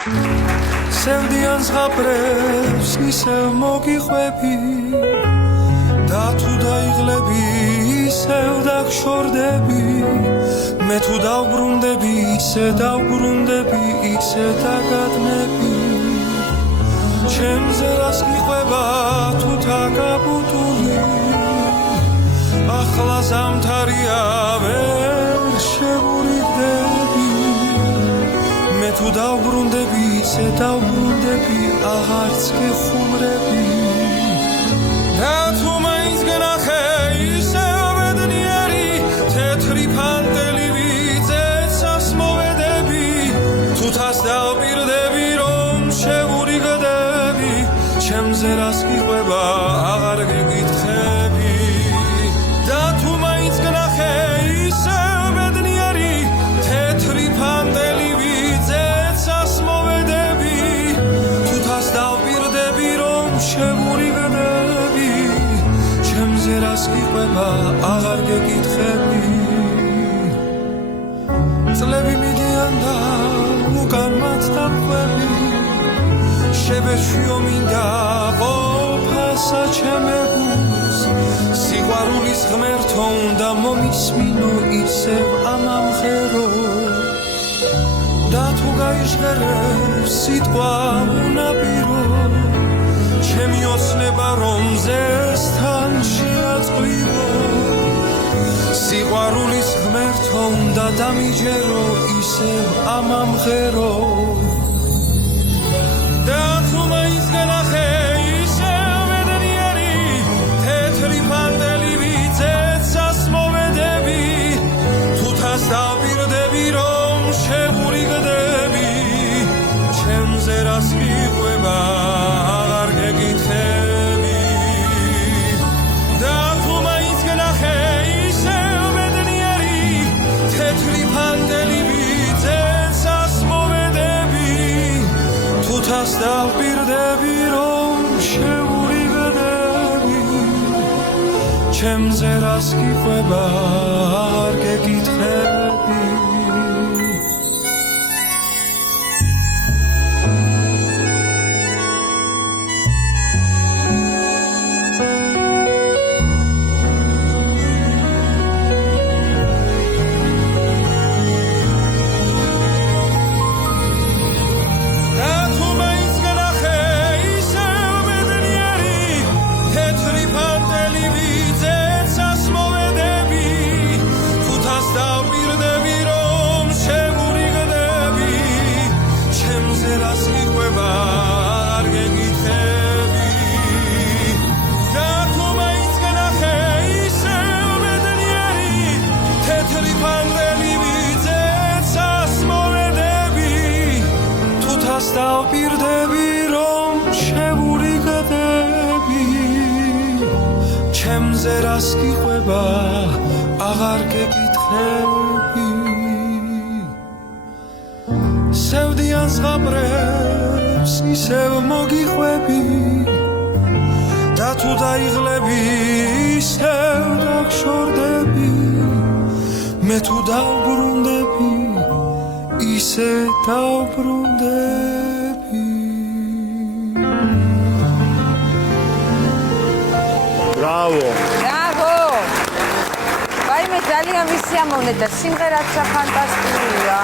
სევდიან ზღაპრებს ისევ მოგიყვები და თუ დაიღლები ისევ დაგშორდები მე თუ დავბრუნდები ისე დავბრუნდები ისე დაგადნები ჩემზე რას გიყვება თუ თაკაბუტული ახლა ზამთარია ვერ შევურიგდები მე თუ დავბრუნდები ისე დავბრუნდები აღარც გეხუმრები და თუ მაინც გნახე ისევ ბედნიერი თეთრი ფანტელი ვიწეცას მოვედები თუთას დავპირდები რომ შევურიგდები ჩემზე რას გიყვება აღარ გეკითხები და თუ მაინც გნახე ისევ ბედნიერი თეთრი ფანტელი ვიწეცას მოვედები თუთას დავპირდები რომ შევურიგდები ჩემზე რას გიყვება აღარ გეკითხები წლები მიდიან და უკან მათ დამყვები შებეშვიო მინდა ყოფასა ჩემებულს სიყვარულის ღმერთო უნდა მომისმინო ისევ ამამღერო და თუ გაიჟღერებს სიტყვა უნაპირო ჩემი ოცნება რომ ზესთან შეაწყვიო სიყვარულის ღმერთო უნდა დამიჯერო ისევ ამამღერო და თუ მაინც გნახე ისევ ბედნიერი თეთრი ფანტელი ვიწეცას მოვედები თუთას დავპირდები რომ შევურიგდები ჩემზე რას გიყვება აღარ გეკითხები და თუ მაინც გნახე ისევ ბედნიერი თეთრი ფანტელი ვიწეცას მოვედები თუთას დავპირდები რომ შევურიგდები ჩემზე რას გიყვება აღარ გეკითხები დავპირდები რომ შევურიგდები ჩემზე რას გიყვება აღარ გეკითხები სევდიან ზღაპრებს ისევ მოგიყვები და თუ დაიღლები ისევ დაგშორდები მე თუ დავბრუნდები ისე დავბრუნდები Bravo! Bravo! Vai me ძალიან მისიამოვნე და სიმღერაც ფანტასტიკია.